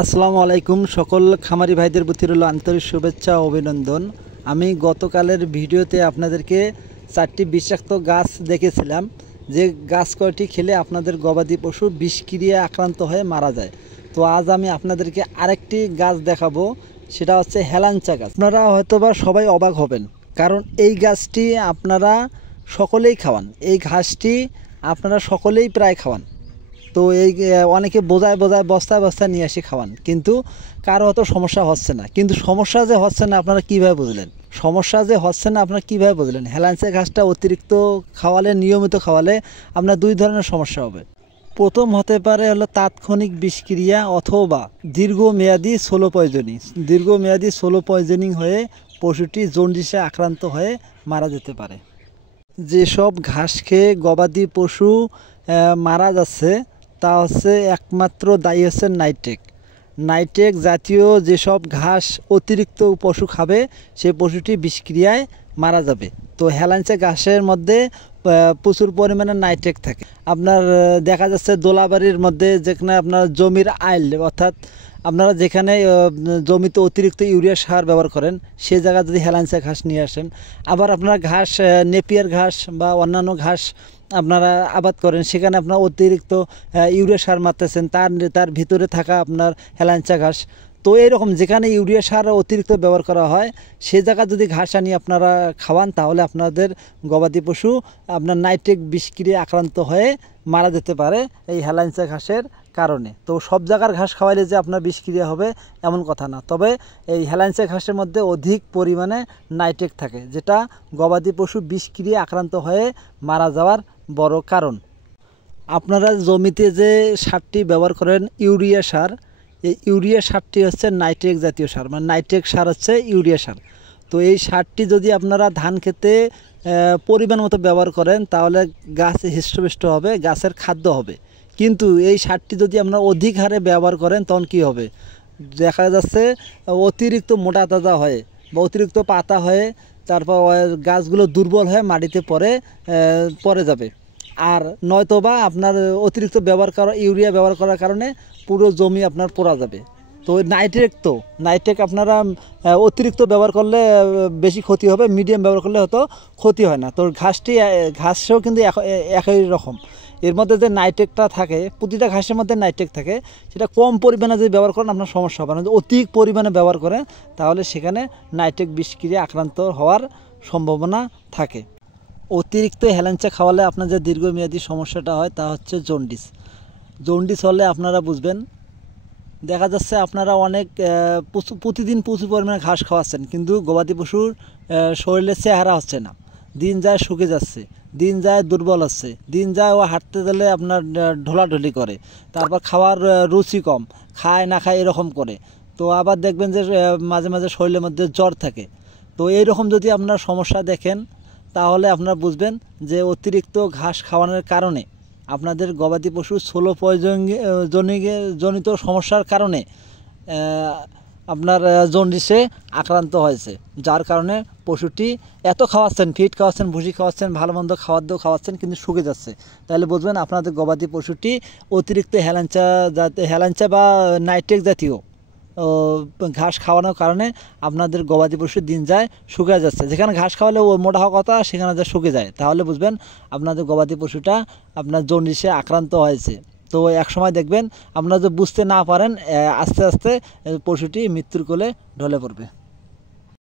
আসসালামু আলাইকুম। সকল খামারি ভাইদের প্রতি রইল আন্তরিক শুভেচ্ছা ও অভিনন্দন। আমি গতকালের ভিডিওতে আপনাদেরকে 4টি বিষাক্ত গাছ দেখেছিলাম, যে গাছ কয়টি খেলে আপনাদের গবাদি পশু বিষক্রিয়ায় আক্রান্ত হয়ে মারা যায়। তো আজ আমি আপনাদেরকে আরেকটি গাছ দেখাবো, সেটা হচ্ছে হেলাঞ্চা গাছ। আপনারা হয়তোবা সবাই অবাক হবেন, কারণ এই গাছটি আপনারা সকলেই খাওয়ান, এই ঘাসটি আপনারা সকলেই প্রায় খাওয়ান। তো এই অনেকে বোঝায় বস্তায় বস্তায় নিয়ে এসে খাওয়ান, কিন্তু কারো অত সমস্যা হচ্ছে না। কিন্তু সমস্যা যে হচ্ছে না আপনারা কীভাবে বুঝলেন? আপনারা কীভাবে বুঝলেন? হেলাঞ্চা ঘাসটা অতিরিক্ত খাওয়ালে, নিয়মিত খাওয়ালে আপনার দুই ধরনের সমস্যা হবে। প্রথম হতে পারে হলো তাৎক্ষণিক বিষক্রিয়া, অথবা দীর্ঘমেয়াদী সোলো পয়জনিং হয়ে পশুটি জন্ডিসে আক্রান্ত হয়ে মারা যেতে পারে। যেসব ঘাস খেয়ে গবাদি পশু মারা যাচ্ছে তা হচ্ছে একমাত্র দায়ী হচ্ছে নাইট্রেক জাতীয় যেসব ঘাস অতিরিক্ত পশু খাবে, সেই পশুটি বিষক্রিয়ায় মারা যাবে। তো হেলাঞ্চা ঘাসের মধ্যে প্রচুর পরিমাণে নাইট্রেক থাকে। আপনার দেখা যাচ্ছে দোলাবাড়ির মধ্যে, যেখানে আপনার জমির আইল, অর্থাৎ আপনারা যেখানে জমিতে অতিরিক্ত ইউরিয়া সার ব্যবহার করেন, সেই জায়গায় যদি হেলাঞ্চা ঘাস নিয়ে আসেন, আবার আপনারা ঘাস নেপিয়ার ঘাস বা অন্যান্য ঘাস আপনারা আবাদ করেন, সেখানে আপনার অতিরিক্ত ইউরিয়া সার মারতেছেন, তার ভিতরে থাকা আপনার হেলাঞ্চা ঘাস। তো এইরকম যেখানে ইউরিয়া সার অতিরিক্ত ব্যবহার করা হয়, সে জায়গায় যদি ঘাস আনি আপনারা খাওয়ান, তাহলে আপনাদের গবাদি পশু আপনার নাইট্রেক বিষক্রিয়ায় আক্রান্ত হয়ে মারা যেতে পারে এই হেলাঞ্চা ঘাসের কারণে। তো সব জায়গার ঘাস খাওয়াইলে যে আপনার বিষক্রিয়া হবে এমন কথা না, তবে এই হেলাঞ্চা ঘাসের মধ্যে অধিক পরিমাণে নাইট্রেক থাকে, যেটা গবাদি পশু বিষক্রিয়ায় আক্রান্ত হয়ে মারা যাওয়ার বড় কারণ। আপনারা জমিতে যে সারটি ব্যবহার করেন ইউরিয়া সার, এই ইউরিয়া সারটি হচ্ছে নাইট্রেক জাতীয় সার, মানে নাইট্রেক সার হচ্ছে ইউরিয়া সার। তো এই সারটি যদি আপনারা ধান খেতে পরিমাণ মতো ব্যবহার করেন, তাহলে গাছ হৃষ্টপুষ্ট হবে, গাছের খাদ্য হবে। কিন্তু এই সারটি যদি আপনারা অধিক হারে ব্যবহার করেন, তখন কি হবে? দেখা যাচ্ছে অতিরিক্ত মোটা তাজা হয়ে বা অতিরিক্ত পাতা হয়ে, তারপর গাছগুলো দুর্বল হয়ে মাটিতে পড়ে যাবে। আর নয়তোবা আপনার অতিরিক্ত ইউরিয়া ব্যবহার করার কারণে পুরো জমি আপনার পোড়া যাবে। তো নাইট্রেক আপনারা অতিরিক্ত ব্যবহার করলে বেশি ক্ষতি হবে, মিডিয়াম ব্যবহার করলে হয়তো ক্ষতি হয় না। তো ঘাসেও কিন্তু একই রকম, এর মধ্যে যে নাইট্রেকটা থাকে, প্রতিটা ঘাসের মধ্যে নাইট্রেক থাকে, সেটা কম পরিমাণে যদি ব্যবহার করেন আপনার সমস্যা হবে না। যদি অধিক পরিমাণে ব্যবহার করেন, তাহলে সেখানে নাইট্রেক বিষক্রিয়ায় আক্রান্ত হওয়ার সম্ভাবনা থাকে। অতিরিক্ত হেলাঞ্চা খাওয়ালে আপনার যে দীর্ঘমেয়াদী সমস্যাটা হয়, তা হচ্ছে জন্ডিস হলে আপনারা বুঝবেন, দেখা যাচ্ছে আপনারা অনেক প্রতিদিন প্রচুর পরিমাণে ঘাস খাওয়াচ্ছেন, কিন্তু গবাদি পশুর শরীরের চেহারা হচ্ছে না, দিন যায় শুকে যাচ্ছে, দিন যায় দুর্বল হচ্ছে, দিন যায় ও হাঁটতে গেলে আপনার ঢোলাঢুলি করে, তারপর খাওয়ার রুচি কম, খায় না খায় এরকম করে। তো আবার দেখবেন যে মাঝে মাঝে শরীরের মধ্যে জ্বর থাকে। তো এইরকম যদি আপনার সমস্যা দেখেন, তাহলে আপনারা বুঝবেন যে অতিরিক্ত ঘাস খাওয়ানোর কারণে আপনাদের গবাদি পশু সোলো পয়জনিত সমস্যার কারণে আপনার জন্ডিসে আক্রান্ত হয়েছে, যার কারণে পশুটি এত খাওয়াচ্ছেন, ফিড খাওয়াচ্ছেন, ভুসি খাওয়াচ্ছেন, ভালো মন্দ খাদ্য খাওয়াচ্ছেন, কিন্তু শুকে যাচ্ছে। তাহলে বুঝবেন আপনাদের গবাদি পশুটি অতিরিক্ত হেলাঞ্চা বা নাইট্রেক জাতীয় ঘাস খাওয়ানোর কারণে আপনাদের গবাদি পশুর দিন যায় শুকিয়ে যাচ্ছে। যেখানে ঘাস খাওয়ালে ও মোটা হওয়ার কথা, সেখানে যা শুকে যায়, তাহলে বুঝবেন আপনাদের গবাদি পশুটা আপনার জন্ডিসে আক্রান্ত হয়েছে। তো একসময় দেখবেন আপনারা যদি বুঝতে না পারেন, আস্তে আস্তে পশুটি মৃত্যুর কোলে ঢলে পড়বে।